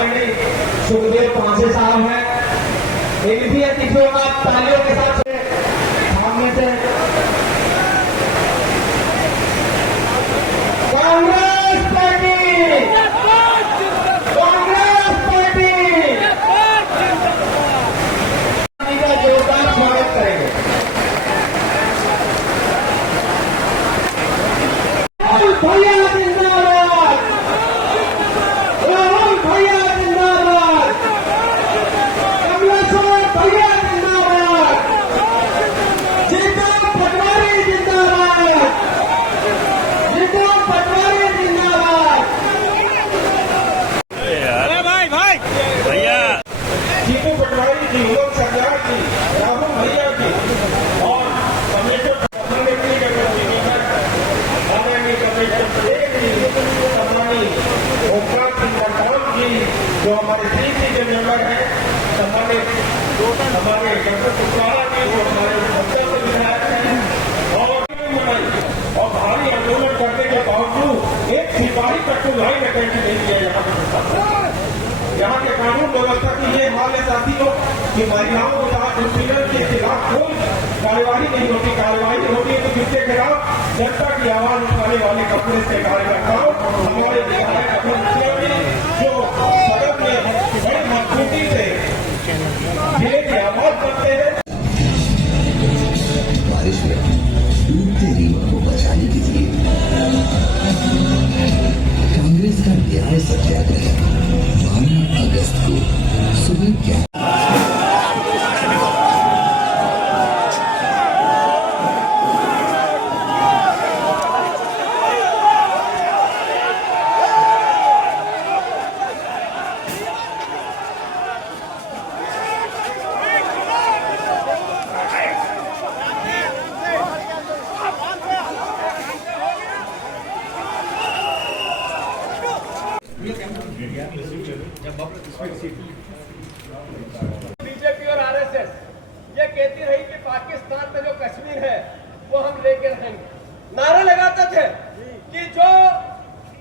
आदरणीय सुखदेव पांसे साहब हैं, इनकी अतिथियों का तालियों के साथ सामने से कांग्रेस पार्टी का जोरदार स्वागत करेंगे। भैया जिंदाबाद, राहुल भैया जिंदाबाद, कमलेश्वर भैया जिंदाबाद, जीतू पटवारी जिंदाबाद, जीतू पटवारी जिंदाबाद। अरे भाई भैया जीतू पटवारी जी, लोक सरकार जी, राहुल भैया जी और कमलेश्वर जो हमारे सीसी के मेंबर हैं, सम्मानित हमारे डॉक्टर कुशवाहा जी जो हमारे बच्चों से विधायक हैं और भारी आंदोलन करने के बावजूद एक सिपाही तक को लड़ाई में कैंची नहीं किया यहाँ के कानून व्यवस्था की ये हाल है साथियों कि महिलाओं के साथ उत्पीड़न के खिलाफ कोई कार्यवाही नहीं होती। कार्यवाही होती है तो किसके खिलाफ? जनता की आवाज उठाने वाले कांग्रेस के कार्यकर्ताओं, हमारे विधायक जो सदन में बड़ी मजबूती से जिले की आवाज करते हैं। बारिश में डूबते रीवा को बचाने के लिए कांग्रेस का न्याय सत्याग्रह 12 अगस्त को सुबह 11 बीजेपी और आरएसएस ये कहती रही कि पाकिस्तान में जो कश्मीर है वो हम लेके रहेंगे। नारे लगाते थे कि जो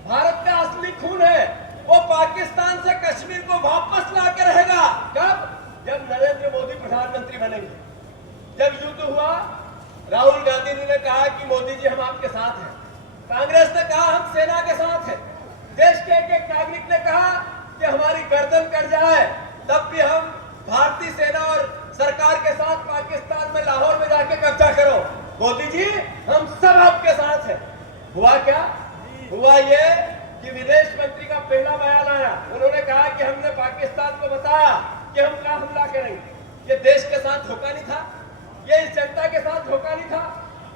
भारत का असली खून है वो पाकिस्तान से कश्मीर को वापस ला के रहेगा। कब? जब नरेंद्र मोदी प्रधानमंत्री बनेंगे। जब युद्ध हुआ, राहुल गांधी ने कहा कि मोदी जी हम आपके साथ हैं। कांग्रेस ने कहा हम सेना के साथ हैं। देश के एक नागरिक ने कहा कि हमारी गर्दन कट जाए तब भी हम भारतीय सेना और सरकार के साथ पाकिस्तान में लाहौर में जाके कब्जा करो। मोदी जी हम सब आपके साथ हैं। हुआ क्या? हुआ ये कि विदेश मंत्री का पहला बयान आया। उन्होंने कहा कि हमने पाकिस्तान को बताया कि हम क्या हमला करेंगे। ये देश के साथ धोखा नहीं था, ये इस जनता के साथ धोखा नहीं था,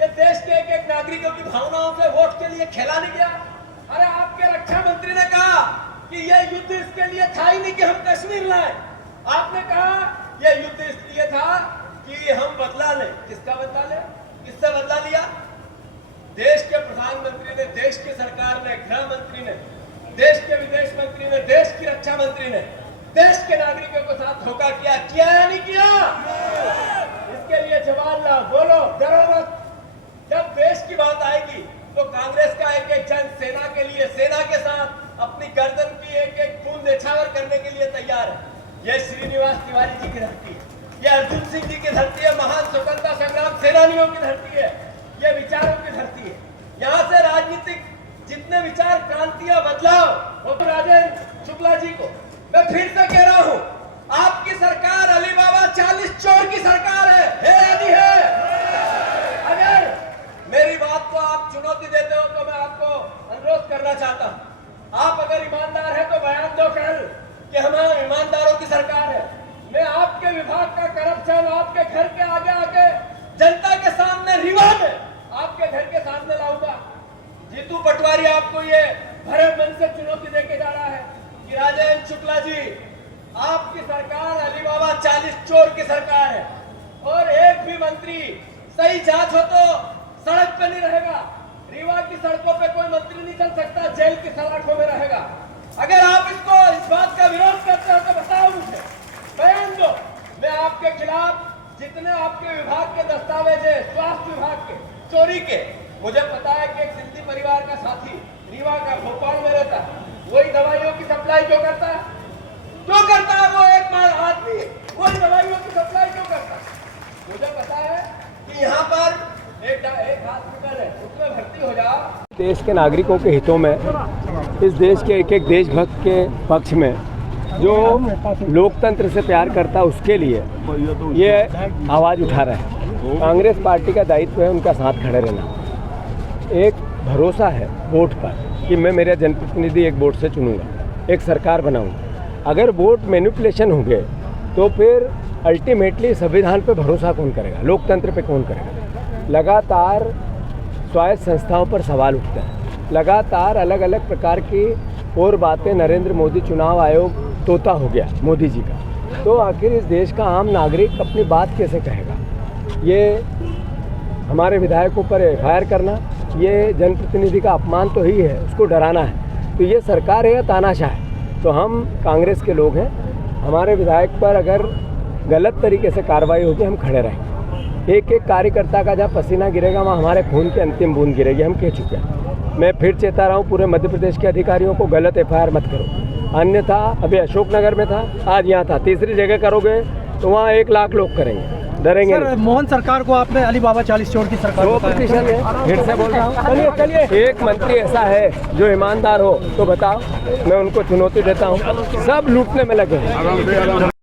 ये देश के एक नागरिकों की भावनाओं से वोट के लिए खेला नहीं गया। अरे आपके रक्षा मंत्री ने कहा कि ये युद्ध इसके लिए था ही नहीं कि हम कश्मीर लाए। आपने कहा ये युद्ध इसलिए था कि हम बदला लें। किसका बदला लें? किससे बदला लिया? देश के प्रधानमंत्री ने, देश की सरकार ने, गृह मंत्री ने, देश के विदेश मंत्री ने, देश की रक्षा मंत्री ने देश के नागरिकों के साथ धोखा किया। किया या नहीं किया? इसके लिए जवाब लाओ, बोलो, डरो मत। जब देश की बात आएगी तो कांग्रेस का एक जन सेना के लिए, सेना के साथ अपनी गर्दन की एक खून न्यौछावर करने के लिए तैयार है। यह श्रीनिवास तिवारी जी की धरती है, यह अर्जुन सिंह जी की धरती है, महान स्वतंत्रता संग्राम सेनानियों की धरती है, यह विचारों की धरती है। यहाँ से राजनीतिक जितने विचार, क्रांतियां, बदलाव, वो राजेंद्र शुक्ला जी को मैं फिर से कह रहा हूँ, आपकी सरकार अली बाबा 40 चोर की सरकार है या नहीं है? अगर मेरी बात को आप चुनौती देते हो तो मैं आपको अनुरोध करना चाहता हूं, आप अगर ईमानदार हैं तो बयान दो कल कि हम ईमानदारों की सरकार है। मैं आपके विभाग का करप्शन आपके घर के आगे आके जनता के सामने, रीवा में आपके घर के सामने लाऊंगा। जीतू पटवारी आपको ये भरे मन से चुनौती देके जा रहा है कि राजेंद्र शुक्ला जी, आपकी सरकार अली बाबा 40 चोर की सरकार है और एक भी मंत्री सही जांच हो तो सड़क पे नहीं रहेगा। रीवा की सड़कों पे कोई मंत्री नहीं चल सकता, जेल की सलाखों में रहेगा। अगर आप इस बात का विरोध करते हो तो बताओ मुझे, बयान दो। मैं आपके खिलाफ जितने आपके विभाग के दस्तावेज है, स्वास्थ्य विभाग के चोरी के, मुझे पता है कि एक सिंधी परिवार का साथी रीवा का भोपाल में रहता है, वही दवाइयों की सप्लाई क्यों करता है? क्यों करता है वो एक आदमी वही दवाइयों की सप्लाई क्यों करता है? मुझे पता है कि यहाँ पर एक हॉस्पिटल है, उसमें भर्ती हो जाओ। देश के नागरिकों के हितों में, इस देश के एक एक देशभक्त के पक्ष में, जो लोकतंत्र से प्यार करता है उसके लिए ये आवाज़ उठा रहा है। कांग्रेस पार्टी का दायित्व है उनका साथ खड़े रहना। एक भरोसा है वोट पर कि मैं मेरा जनप्रतिनिधि एक वोट से चुनूंगा, एक सरकार बनाऊंगा। अगर वोट मैनिपुलेशन हो गए तो फिर अल्टीमेटली संविधान पे भरोसा कौन करेगा, लोकतंत्र पे कौन करेगा। लगातार स्वायत्त संस्थाओं पर सवाल उठते हैं, लगातार अलग अलग प्रकार की और बातें। नरेंद्र मोदी चुनाव आयोग तोता हो गया मोदी जी का, तो आखिर इस देश का आम नागरिक अपनी बात कैसे कहेगा। ये हमारे विधायकों पर FIR करना, ये जनप्रतिनिधि का अपमान तो ही है, उसको डराना है। तो ये सरकार है या तानाशाह है? तो हम कांग्रेस के लोग हैं, हमारे विधायक पर अगर गलत तरीके से कार्रवाई होगी हम खड़े रहेंगे। एक एक कार्यकर्ता का जहाँ पसीना गिरेगा वहाँ हमारे खून की अंतिम बूंद गिरेगी, हम कह चुके हैं। मैं फिर चेता रहा हूँ पूरे मध्य प्रदेश के अधिकारियों को, गलत FIR मत करो। अन्यथा अभी अशोकनगर में था, आज यहाँ था, तीसरी जगह करोगे तो वहाँ 1 लाख लोग करेंगे, डरेंगे। सर, मोहन सरकार को आपने अली बाबा 40 चोर की सरकार 100% है, फिर से बोल रहा हूँ। चलिए एक मंत्री ऐसा है जो ईमानदार हो तो बताओ, मैं उनको चुनौती देता हूँ। सब लूटने में लगे हैं।